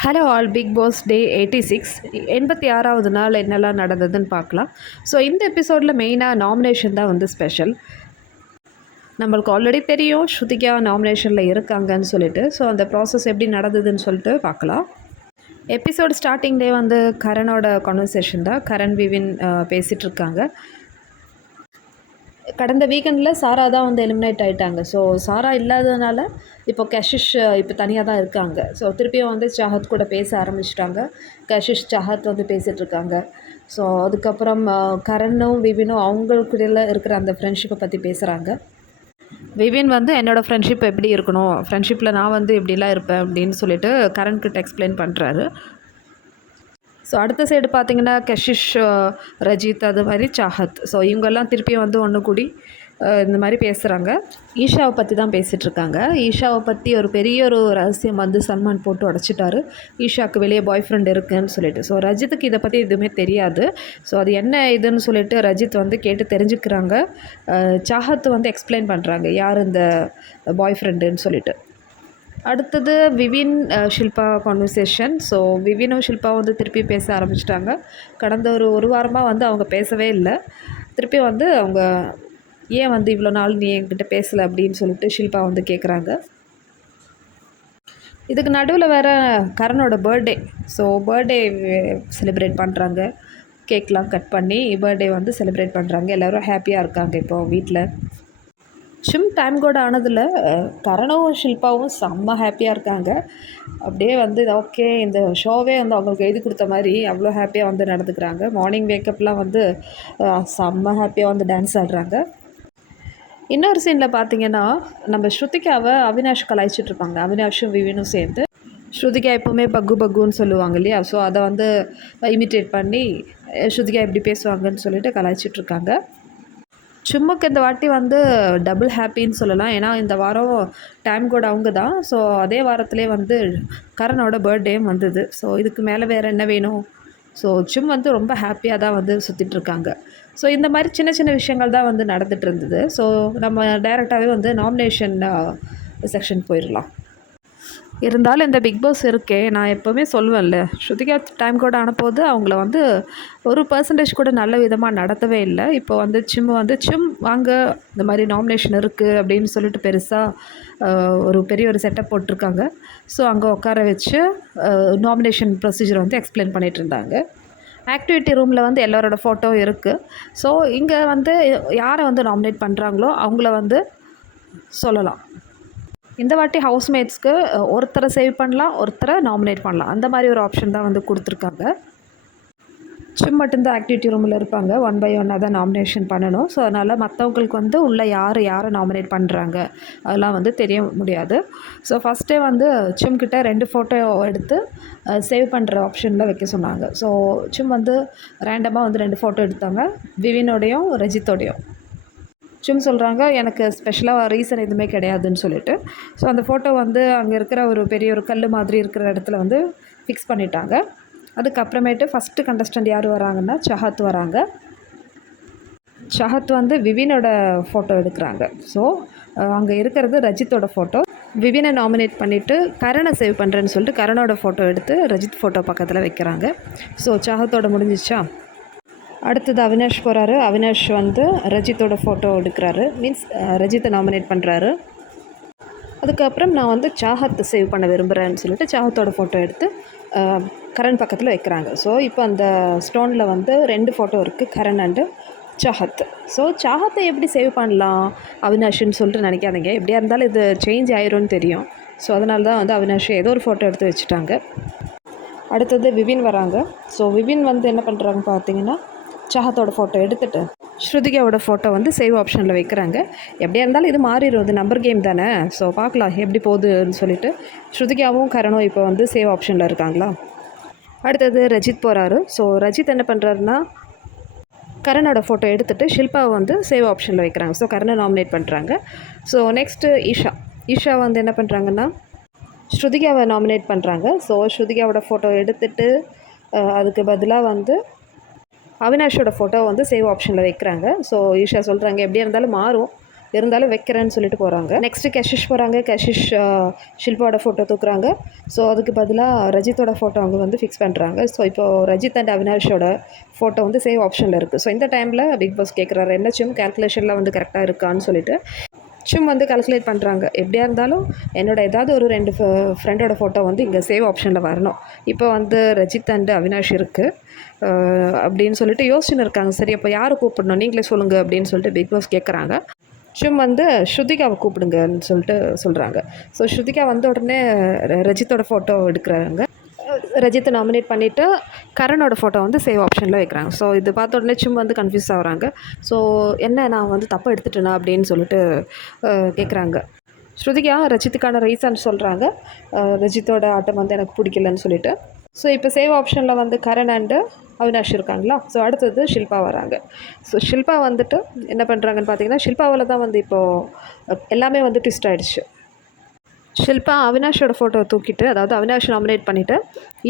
Hello all Bigg Boss day eighty six. எண்பத்தி ஆறாவது நாள் என்னெல்லாம் நடந்ததுன்னு பார்க்கலாம். ஸோ இந்த எபிசோடில் மெயினாக நாமினேஷன் தான் வந்து ஸ்பெஷல் நம்மளுக்கு ஆல்ரெடி தெரியும் ஸ்ருதிகா நாமினேஷனில் இருக்காங்கன்னு சொல்லிட்டு. ஸோ அந்த ப்ராசஸ் எப்படி நடந்ததுன்னு சொல்லிட்டு பார்க்கலாம். எபிசோட் ஸ்டார்டிங் டே வந்து கரனோட கான்வர்சேஷன் தான். கரண் விவின் பேசிகிட்டு இருக்காங்க. கடந்த வீக்கெண்டில் சாரா தான் வந்து எலிமினேட் ஆகிட்டாங்க ஸோ சாரா இல்லாததுனால இப்போ கஷிஷ் இப்போ தனியாக தான் இருக்காங்க. ஸோ திருப்பியும் வந்து சாஹத் கூட பேச ஆரம்பிச்சிட்டாங்க. கஷிஷ் சாஹத் வந்து பேசிகிட்ருக்காங்க ஸோ அதுக்கப்புறம் கரணும் விவினும் அவங்களுக்குள்ள இருக்கிற அந்த ஃப்ரெண்ட்ஷிப்பை பற்றி பேசுகிறாங்க விவின் வந்து என்னோடய ஃப்ரெண்ட்ஷிப் எப்படி இருக்கணும்? ஃப்ரெண்ட்ஷிப்பில் நான் வந்து இப்படிலாம் இருப்பேன் அப்படின்னு சொல்லிட்டு கரண்கிட்ட எக்ஸ்பிளைன் பண்ணுறாரு ஸோ அடுத்த சைடு பார்த்தீங்கன்னா கஷிஷ் ரஜித் அது மாதிரி சாஹத். ஸோ இவங்கெல்லாம் திருப்பியும் வந்து ஒன்று கூடி இந்த மாதிரி பேசுகிறாங்க ஈஷாவை பற்றி தான் பேசிகிட்ருக்காங்க ஈஷாவை பற்றி ஒரு பெரிய ஒரு ரகசியம் வந்து சல்மான் போட்டு உடச்சிட்டாரு. ஈஷாவுக்கு வெளியே பாய் ஃப்ரெண்ட் இருக்குன்னு சொல்லிட்டு. ஸோ ரஜித்துக்கு இதை பற்றி எதுவுமே தெரியாது. ஸோ அது என்ன இதுன்னு சொல்லிட்டு ரஜித் வந்து கேட்டு தெரிஞ்சுக்கிறாங்க. சாஹத் வந்து எக்ஸ்பிளைன் பண்ணுறாங்க யார் இந்த பாய் ஃப்ரெண்டுன்னு சொல்லிட்டு. அடுத்தது விவின் ஷில்பா கான்வர்சேஷன் ஸோ விவினும் ஷில்பா வந்து திருப்பி பேச ஆரம்பிச்சிட்டாங்க. கடந்த ஒரு ஒரு வாரமாக வந்து அவங்க பேசவே இல்லை. திருப்பி வந்து அவங்க ஏன் வந்து இவ்வளோ நாள் நீ என்கிட்ட பேசலை அப்படின்னு சொல்லிட்டு ஷில்பா வந்து கேட்குறாங்க இதுக்கு நடுவில் வேறு கரனோட பர்த்டே ஸோ பர்த்டே செலிப்ரேட் பண்ணுறாங்க கேக்லாம் கட் பண்ணி பர்த்டே வந்து செலிப்ரேட் பண்ணுறாங்க எல்லோரும் ஹாப்பியாக இருக்காங்க இப்போ வீட்டில் சிம் டைம் கூட ஆனதில் கரணவும் ஷில்பாவும் செம்ம ஹாப்பியாக இருக்காங்க. அப்படியே வந்து ஓகே இந்த ஷோவே வந்து அவங்களுக்கு எழுதி கொடுத்த மாதிரி அவ்வளோ ஹாப்பியாக வந்து நடந்துக்கிறாங்க. மார்னிங் வேக்கப்லாம் வந்து செம்ம ஹாப்பியாக வந்து டான்ஸ் ஆடுறாங்க. இன்னொரு சீனில் பார்த்தீங்கன்னா நம்ம ஸ்ருதிகாவை அவினாஷ் கலாய்ச்சிட்டு இருப்பாங்க. அவினாஷும் விவினும் சேர்ந்து. ஸ்ருதிகா எப்போவுமே பக்கு பக்குன்னு சொல்லுவாங்க இல்லையா? ஸோ அதை வந்து இமிட்டேட் பண்ணி ஸ்ருதிகா எப்படி பேசுவாங்கன்னு சொல்லிட்டு கலாய்ச்சிட்ருக்காங்க இருக்காங்க. சும்முக்கு இந்த வாட்டி வந்து டபுள் ஹாப்பின்னு சொல்லலாம். ஏன்னா இந்த வாரம் டைம் கூட அவங்க தான். ஸோ அதே வாரத்திலே வந்து கரனோட பர்த்டேயும் வந்தது. ஸோ இதுக்கு மேலே வேறு என்ன வேணும்? ஸோ சும் வந்து ரொம்ப ஹாப்பியாக தான் வந்து சுற்றிட்டுருக்காங்க ஸோ இந்த மாதிரி சின்ன சின்ன விஷயங்கள் தான் வந்து நடந்துகிட்டு இருந்தது. ஸோ நம்ம டைரெக்டாகவே வந்து நாமினேஷன் செக்ஷன் போயிடலாம். இருந்தாலும் இந்த பிக் பாஸ் இருக்கே நான் எப்போவுமே சொல்லுவேன்ல ஸ்ருதிகா டைம் கூட ஆனபோது அவங்கள வந்து ஒரு பர்சன்டேஜ் கூட நல்ல விதமாக நடத்தவே இல்லை. இப்போ வந்து சிம் வந்து சிம் வாங்க இந்த மாதிரி நாமினேஷன் இருக்குது அப்படின்னு சொல்லிட்டு பெருசாக ஒரு பெரிய ஒரு செட்டப் போட்டிருக்காங்க. ஸோ அங்கே உட்கார வச்சு நாமினேஷன் ப்ரொசீஜர் வந்து எக்ஸ்பிளைன் பண்ணிகிட்டு இருந்தாங்க. ஆக்டிவிட்டி ரூமில் வந்து எல்லாரோட ஃபோட்டோ இருக்குது ஸோ இங்கே வந்து யாரை வந்து நாமினேட் பண்ணுறாங்களோ அவங்கள வந்து சொல்லலாம். இந்த வாட்டி ஹவுஸ்மேட்ஸ்க்கு ஒருத்தரை சேவ் பண்ணலாம் ஒருத்தரை நாமினேட் பண்ணலாம். அந்த மாதிரி ஒரு ஆப்ஷன் தான் வந்து கொடுத்துருக்காங்க. சிம் மட்டும்தான் ஆக்டிவிட்டி ரூமில் இருப்பாங்க. ஒன் பை ஒன்னாக தான் நாமினேஷன் பண்ணணும். ஸோ அதனால் மற்றவங்களுக்கு வந்து உள்ளே யார் யாரை நாமினேட் பண்ணுறாங்க அதெல்லாம் வந்து தெரிய முடியாது. ஸோ ஃபஸ்ட்டே வந்து சிம் கிட்ட ரெண்டு ஃபோட்டோ எடுத்து சேவ் பண்ணுற ஆப்ஷனில் வைக்க சொன்னாங்க. ஸோ சிம் வந்து ரேண்டமாக வந்து ரெண்டு ஃபோட்டோ எடுத்தாங்க. விவினோடையும் ரஜித்தோடையும். சிம் சொல்கிறாங்க எனக்கு ஸ்பெஷலாக ரீசன் எதுவுமே கிடையாதுன்னு சொல்லிட்டு. ஸோ அந்த ஃபோட்டோ வந்து அங்கே இருக்கிற ஒரு பெரிய ஒரு கல் மாதிரி இருக்கிற இடத்துல வந்து ஃபிக்ஸ் பண்ணிட்டாங்க. அதுக்கப்புறமேட்டு ஃபஸ்ட்டு கண்டஸ்டன்ட் யார் வராங்கன்னா சஹத் வராங்க. சஹத் வந்து விவினோட ஃபோட்டோ எடுக்கிறாங்க. ஸோ அங்கே இருக்கிறது ரஜித்தோட ஃபோட்டோ விவினை நாமினேட் பண்ணிவிட்டு கரணை சேவ் பண்ணுறேன்னு சொல்லிட்டு கரணோட ஃபோட்டோ எடுத்து ரஜித் ஃபோட்டோ பக்கத்தில் வைக்கிறாங்க. ஸோ சஹத்தோட முடிஞ்சிச்சா? அடுத்தது அவினாஷ் போகிறாரு அவினாஷ் வந்து ரஜித்தோட ஃபோட்டோ எடுக்கிறாரு. மீன்ஸ் ரஜித்தை நாமினேட் பண்ணுறாரு அதுக்கப்புறம் நான் வந்து சாகத்தை சேவ் பண்ண விரும்புகிறேன்னு சொல்லிட்டு சாகத்தோட ஃபோட்டோ எடுத்து கரண் பக்கத்தில் வைக்கிறாங்க. ஸோ இப்போ அந்த ஸ்டோனில் வந்து ரெண்டு ஃபோட்டோ இருக்குது கரண் அண்டு சாகத். ஸோ சாகத்தை எப்படி சேவ் பண்ணலாம்? அவினாஷ்னு சொல்லிட்டு நினைக்காதீங்க. எப்படியா இருந்தாலும் இது சேஞ்ச் ஆயிரும்னு தெரியும். ஸோ அதனால தான் வந்து அவினாஷ் ஏதோ ஒரு ஃபோட்டோ எடுத்து வச்சுட்டாங்க. அடுத்தது விபின் வராங்க. ஸோ விபின் வந்து என்ன பண்ணுறாங்க பார்த்தீங்கன்னா சாஹத்தோட ஃபோட்டோ எடுத்துட்டு ஸ்ருதிகாவோட ஃபோட்டோ வந்து சேவ் ஆப்ஷனில் வைக்கிறாங்க. எப்படியா இருந்தாலும் இது மாறிடும். இது நம்பர் கேம் தானே. ஸோ பார்க்கலாம். எப்படி போகுதுன்னு சொல்லிட்டு ஸ்ருதிகாவும் கரணும் இப்போ வந்து சேவ் ஆப்ஷனில் இருக்காங்களா? அடுத்தது ரஜித் போகிறாரு ஸோ ரஜித் என்ன பண்ணுறாருன்னா கரணோட ஃபோட்டோ எடுத்துகிட்டு ஷில்பாவை வந்து சேவ் ஆப்ஷனில் வைக்கிறாங்க. ஸோ கரணை நாமினேட் பண்ணுறாங்க ஸோ நெக்ஸ்ட்டு ஈஷா. ஈஷா வந்து என்ன பண்ணுறாங்கன்னா ஸ்ருதிகாவை நாமினேட் பண்ணுறாங்க ஸோ ஸ்ருதிகாவோட ஃபோட்டோ எடுத்துகிட்டு அதுக்கு பதிலாக வந்து அவினாஷோட ஃபோட்டோ வந்து சேவ் ஆப்ஷனில் வைக்கிறாங்க. ஸோ ஈஷா சொல்கிறாங்க எப்படியா இருந்தாலும் மாறும். இருந்தாலும் வைக்கிறேன்னு சொல்லிட்டு போகிறாங்க நெக்ஸ்ட்டு கஷிஷ் போகிறாங்க கஷிஷ் ஷில்பாவோட ஃபோட்டோ தூக்குறாங்க. ஸோ அதுக்கு பதிலாக ரஜித்தோட ஃபோட்டோ அவங்க வந்து ஃபிக்ஸ் பண்ணுறாங்க ஸோ இப்போது ரஜித் அண்ட் அவினாஷோட ஃபோட்டோ வந்து சேவ் ஆப்ஷனில் இருக்குது ஸோ இந்த டைமில் பிக் பாஸ் கேட்குறாரு என்னச்சும் கேல்குலேஷனில் வந்து கரெக்டாக இருக்கான்னு சொல்லிட்டு. சும் வந்து கல்குலேட் பண்ணுறாங்க எப்படியா இருந்தாலும் என்னோட ஏதாவது ஒரு ரெண்டு ஃப்ரெண்டோட ஃபோட்டோ வந்து இங்கே சேவ் ஆப்ஷனில் வரணும். இப்போ வந்து ரஜித் அண்டு அவினாஷ் இருக்குது அப்படின்னு சொல்லிட்டு யோசிச்சுன்னு இருக்காங்க. சரி அப்போ யாரை கூப்பிடணும்? நீங்களே சொல்லுங்கள் அப்படின்னு சொல்லிட்டு பிக் பாஸ் கேட்குறாங்க சும் வந்து ஸ்ருதிகாவை கூப்பிடுங்கன்னு சொல்லிட்டு சொல்கிறாங்க ஸோ ஸ்ருதிகா வந்த உடனே ர- ரஜித்தோட ஃபோட்டோ எடுக்கிறாங்க. ரஜித்தை நாமினேட் பண்ணிவிட்டு கரணோட ஃபோட்டோ வந்து சேவ் ஆப்ஷனில் வைக்கிறாங்க. ஸோ இது பார்த்த உடனே சும்மா வந்து கன்ஃபியூஸ் ஆகுறாங்க. ஸோ என்ன நான் வந்து தப்பாக எடுத்துட்டேனா அப்படின்னு சொல்லிட்டு கேட்குறாங்க ஸ்ருதிகா ரஜித்துக்கான ரீசன் சொல்கிறாங்க ரஜித்தோட ஆட்டம் வந்து எனக்கு பிடிக்கலன்னு சொல்லிட்டு. ஸோ இப்போ சேவ் ஆப்ஷனில் வந்து கரண் அண்டு அவினாஷ் இருக்காங்களா? ஸோ அடுத்தது ஷில்பா வராங்க. ஸோ ஷில்பா வந்துட்டு என்ன பண்ணுறாங்கன்னு பார்த்தீங்கன்னா ஷில்பாவில் தான் வந்து இப்போது எல்லாமே வந்து ட்விஸ்ட் ஆகிடுச்சு ஷில்பா அவினாஷோட ஃபோட்டோவை தூக்கிட்டு அதாவது அவினாஷ் நாமினேட் பண்ணிவிட்டு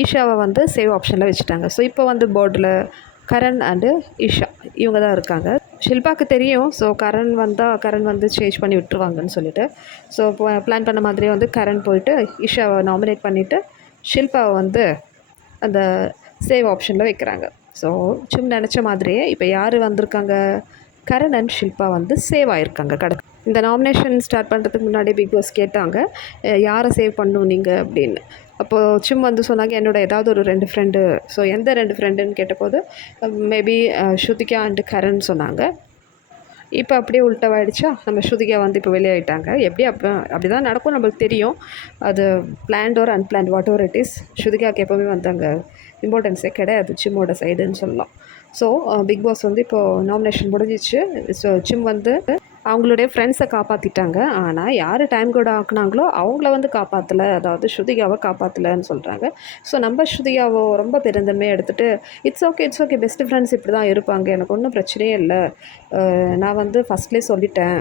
ஈஷாவை வந்து சேவ் ஆப்ஷனில் வச்சுட்டாங்க. ஸோ இப்போ வந்து போர்டில் கரண் அண்டு ஈஷா இவங்க தான் இருக்காங்க. ஷில்பாக்கு தெரியும். ஸோ கரண் வந்தால் கரண் வந்து சேஞ்ச் பண்ணி விட்டுருவாங்கன்னு சொல்லிட்டு. ஸோ பிளான் பண்ண மாதிரியே வந்து கரண் போயிட்டு ஈஷாவை நாமினேட் பண்ணிவிட்டு ஷில்பாவை வந்து அந்த சேவ் ஆப்ஷனில் வைக்கிறாங்க. ஸோ சும் நினச்ச மாதிரியே இப்போ யார் வந்திருக்காங்க? கரண் அண்ட் ஷில்பா வந்து சேவ் ஆயிருக்காங்க கடை இந்த நாமினேஷன் ஸ்டார்ட் பண்ணுறதுக்கு முன்னாடி பிக் பாஸ் கேட்டாங்க யாரை சேவ் பண்ணும் நீங்கள் அப்படின்னு. அப்போது சும் வந்து சொன்னாங்க என்னோட ஏதாவது ஒரு ரெண்டு ஃப்ரெண்டு ஸோ எந்த ரெண்டு ஃப்ரெண்டுன்னு கேட்டபோது மேபி ஸ்ருதிகா அண்டு கரண் சொன்னாங்க. இப்போ அப்படியே உள்டவாயிடுச்சா? நம்ம ஸ்ருதிகா வந்து இப்போ வெளியாகிட்டாங்க எப்படி அப்போ அப்படி தான் நடக்கும் நம்மளுக்கு தெரியும். அது பிளான்ட் ஒரு unplanned whatever it is ஸ்ருதிகாவுக்கு எப்போவுமே வந்து அங்கே இம்பார்ட்டன்ஸே கிடையாது சிம்மோட சைடுன்னு சொல்லலாம். ஸோ பிக் பாஸ் வந்து இப்போது நாமினேஷன் முடிஞ்சிச்சு. ஸோ சிம் வந்து அவங்களுடைய ஃப்ரெண்ட்ஸை காப்பாற்றிட்டாங்க ஆனால் யார் டைம் கூட ஆக்குனாங்களோ அவங்கள வந்து காப்பாற்றலை அதாவது ஸ்ருதிகாவை காப்பாற்றலைன்னு சொல்கிறாங்க ஸோ நம்ம ஸ்ருதிகாவை ரொம்ப பெருந்தன்மையாக எடுத்துகிட்டு it's okay it's okay best friends இப்படி தான் இருப்பாங்க. எனக்கு ஒன்றும் பிரச்சனையே இல்லை. நான் வந்து ஃபஸ்ட்லேயே சொல்லிட்டேன்.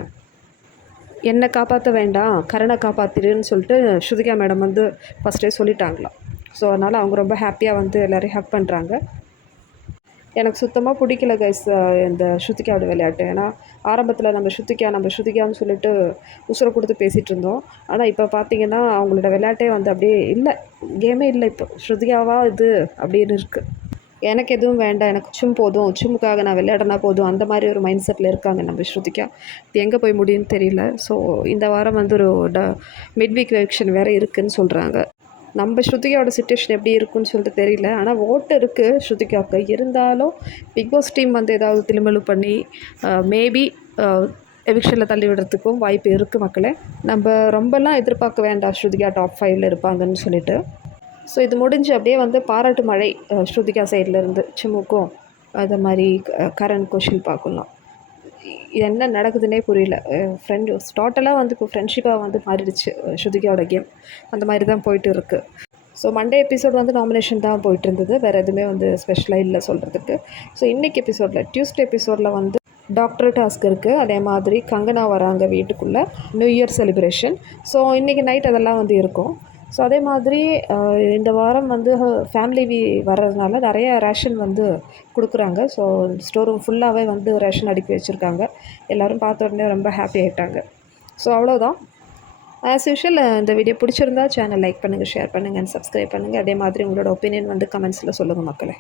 என்னை காப்பாற்ற வேண்டாம். கரணை காப்பாற்றிடுன்னு சொல்லிட்டு ஸ்ருதிகா மேடம் வந்து ஃபஸ்ட்டே சொல்லிட்டாங்களாம். ஸோ அதனால் அவங்க ரொம்ப ஹாப்பியாக வந்து எல்லோரையும் ஹெல்ப் பண்ணுறாங்க எனக்கு சுத்தமாக பிடிக்கல கைஸ் இந்த ஸ்ருதிகாவோட விளையாட்டு. ஏன்னா ஆரம்பத்தில் நம்ம ஸ்ருதிகா நம்ம ஸ்ருதிகான்னு சொல்லிட்டு உசுரை கொடுத்து பேசிகிட்டு இருந்தோம். ஆனால் இப்போ பார்த்தீங்கன்னா அவங்களோட விளையாட்டே வந்து அப்படியே இல்லை கேமே இல்லை இப்போ. ஸ்ருதிகாவா இது அப்படின்னு இருக்குது எனக்கு எதுவும் வேண்டாம் எனக்கு சும் போதும். சும்முக்காக நான் விளையாடினா போதும். அந்த மாதிரி ஒரு மைண்ட் செட்டில் இருக்காங்க நம்ம ஸ்ருதிகா. இது எங்கே போய் முடியும்னு தெரியல. ஸோ இந்த வாரம் வந்து ஒரு ட மிட் வீக் எலெக்ஷன் வேறு இருக்குதுன்னு சொல்கிறாங்க நம்ம ஸ்ருதிகாவோட சுச்சுவேஷன் எப்படி இருக்குன்னு சொல்லிட்டு தெரியல. ஆனால் ஓட்டு இருக்குது ஸ்ருதிகாவுக்கு. இருந்தாலும் பிக் பாஸ் டீம் வந்து ஏதாவது திருமலு பண்ணி மேபி எவிக்ஷனில் தள்ளி விடுறதுக்கும் வாய்ப்பு இருக்குது மக்களே. நம்ம ரொம்பலாம் எதிர்பார்க்க வேண்டாம் ஸ்ருதிகா டாப் ஃபைவ்ல இருப்பாங்கன்னு சொல்லிட்டு. ஸோ இது முடிஞ்சு அப்படியே வந்து பாராட்டு மழை ஸ்ருதிகா சைட்லேருந்து சிமுக்கும் அது மாதிரி க- கரண்க்கும் பார்க்கலாம். என்ன நடக்குதுன்னே புரியல. ஃப்ரெண்ட் டோட்டலாக வந்து இப்போ ஃப்ரெண்ட்ஷிப்பாக வந்து மாறிடுச்சு ஸ்ருதிகாவோட கேம் அந்த மாதிரி தான் போயிட்டு இருக்குது ஸோ மண்டே எபிசோட் வந்து நாமினேஷன் தான் போயிட்டு இருந்தது. வேறு எதுவுமே வந்து ஸ்பெஷலாக இல்லை சொல்கிறதுக்கு ஸோ இன்றைக்கி எபிசோடில் டியூஸ்டே எபிசோடில் வந்து டாக்டர் டாஸ்க் இருக்குது அதே மாதிரி கங்கனா வராங்க வீட்டுக்குள்ளே. நியூ இயர் செலிப்ரேஷன் ஸோ இன்றைக்கி நைட் அதெல்லாம் வந்து இருக்கும். ஸோ அதே மாதிரி இந்த வாரம் வந்து ஃபேமிலி வி வர்றதுனால நிறைய ரேஷன் வந்து கொடுக்குறாங்க. ஸோ ஸ்டோர் ரூம் ஃபுல்லாகவே வந்து ரேஷன் அடுக்கி வச்சுருக்காங்க. எல்லோரும் பார்த்த உடனே ரொம்ப ஹாப்பி ஆகிட்டாங்க ஸோ அவ்வளோதான் ஆஸ் யூஷுவல் இந்த வீடியோ பிடிச்சிருந்தா சேனல் லைக் பண்ணுங்கள் ஷேர் பண்ணுங்கள் அண்ட் சப்ஸ்கிரைப் பண்ணுங்கள் அதே மாதிரி உங்களோட ஒப்பீனியன் வந்து கமெண்ட்ஸில் சொல்லுங்கள் மக்களே.